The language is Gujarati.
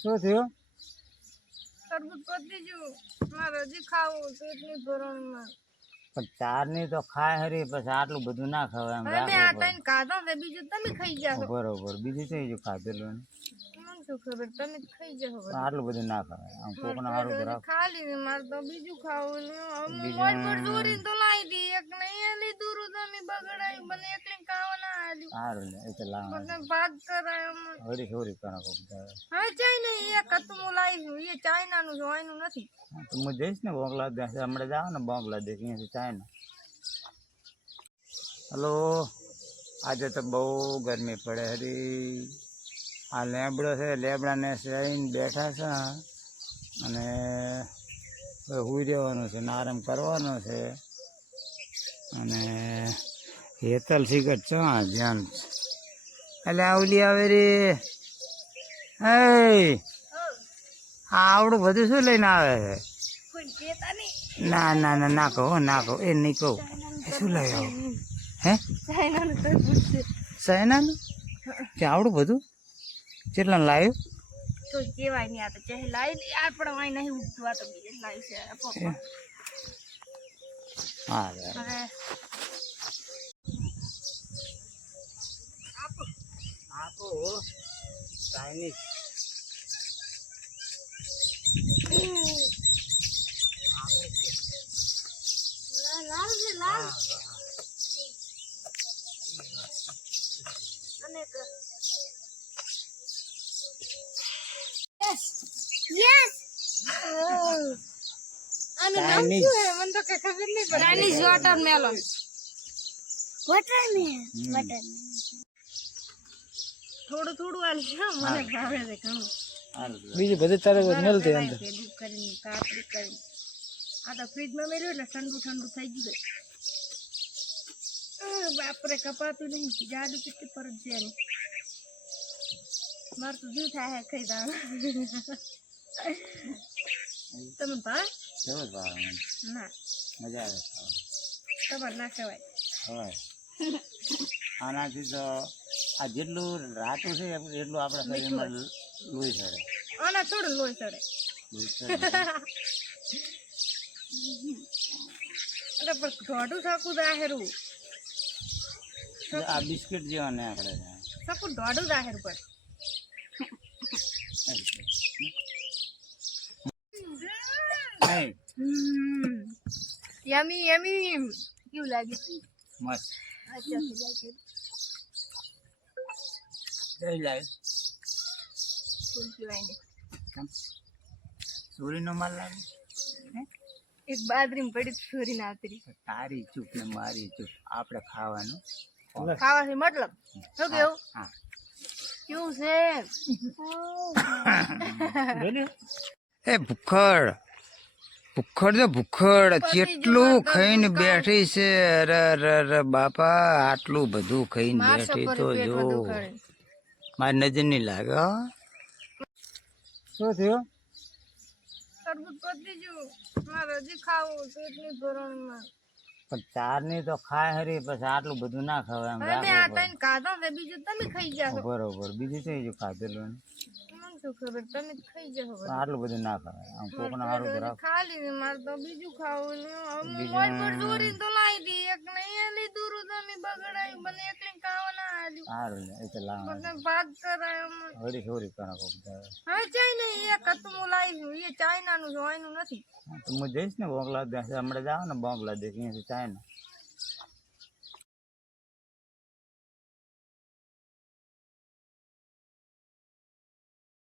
શું થયું? તરબૂચ પતી ગયું. મારે હજી ખાવું પેટની ભરણમાં. પણ ચારની તો ખાય હરી પછી આટલું બધું ના ખવાય એમ મેં આ ત્રણ ખાધા બીજું તમે ખાઈ જાઓ. બરોબર. બીજું થઈ જો ખાધેલું મને ખબર? તમે ખાઈ જાઓ આટલું બધું ના ખવાય. આમ કોકને ખાલી મારે તો બીજું ખાવું ને બીજું- પર તો લાવી દી એક નહીં લીધું તમે બગડાયું બને એકલી ના સારું લે એ તો લાવ ભાગ કરાય હરી સોરી કરો હા દાડો. હવે ચાઈ ને એક હતું હું લાવી એ ચાઇનાનું છે જોઈનું નથી. તો હું જઈશ ને બાંગ્લાદેશ હમણાં જાવ ને બાંગ્લાદેશ અહીંયાથી ચાઇના. હલો આજે તો બહુ ગરમી પડે હરી આ લેબડો છે લેબડાને સહીને બેઠા છે અને હુઈ રહેવાનું છે ને આરામ કરવાનો છે. અને હેતલ સિગટ છો ધ્યાન એટલે આવલી આવે રે હે આવડું બધું શું લઈને આવે છે? કોઈ ના ના ના ના કહો ના કહો એ નહીં કહો. શું લઈ આવો? હે? કે આવડું બધું? કેટલા લાવ્યું તો કેવાય નહીં આ તો ચાહે લાવી દે વાય નહીં ઉઠતું આ તો બીજે લાવી છે હા આપો ચાઇનીઝ લાલ છે લાલ અને ક- Yes! Yes! આનું નામ Chinese. શું હે? મને તો ખબર નહીં પડે ચાઇનીઝ વોટરમેલન વોટરમેલન થોડું થોડું આલ છે મને ભાવે છે ઘણું. બીજું બધે તારે ભેગું કરીને કાપડી કરીને. આ તો ફ્રીજમાં મેળ્યું એટલે ઠંડુ ઠંડુ થઈ ગયું બાપરે કપાતું નહીં. જાડુ કેટલી એની. મારે તો જીવ થાય હે ખાઈ દાણ. તમે ભા સરસ ભાવે ના. મજા આવે તમારે ના ખવાય. ખવાય. આનાથી તો આ જેટલું રાતું છે એટલું આપણા શરીરમાં લોહી ચડે. આના થોડું લોહી ચડે. લોહી ચડે. એટલે પણ દોઢું સાકું દાહેરું આ બિસ્કિટ જેવા ને આપણે સાકું દોઢું દાહેર પર. નહીં યમી યમી. કેવું લાગે મસ્ત. અચ્છા લાગે જઈ લાય ફૂલ પીવાય ને ચોરીનો માલ લાગે એક બાદરીમાં પડી છોરી ના આવતી તારી ચૂપ ને મારી ચૂપ. આપણે ખાવાનું ખાવાથી મતલબ? શું કેવું? હા. કેવું છે? એ ભૂખડ. ભૂખડ તો ભૂખડ. કેટલું ખાઈને બેઠી છે અરે અરે બાપા આટલું બધું ખાઈને બેઠી તો જો. મારી નજર નહીં લાગે શું થયું? પણ ચારની તો ખાય હરી પછી આટલું બધું ના ખવાય બરોબર બીજું જો ખાધેલું આટલું બધું ના ખવાય. આમ કોકને સારું તો ખાલી મારે તો બીજું ખાવું સારું એટલે લાવ મને ભાગ કરાય અમને હરી સોરી કરો કોક દાડો. હવે ચાઈ ને એક હતું હું લાવી એ ચાઇનાનું છે એનું નથી તો હું જઈશ ને બાંગ્લાદેશ. હમણાં જાવ ને બાંગ્લાદેશ અહીંયાથી ચાઇના.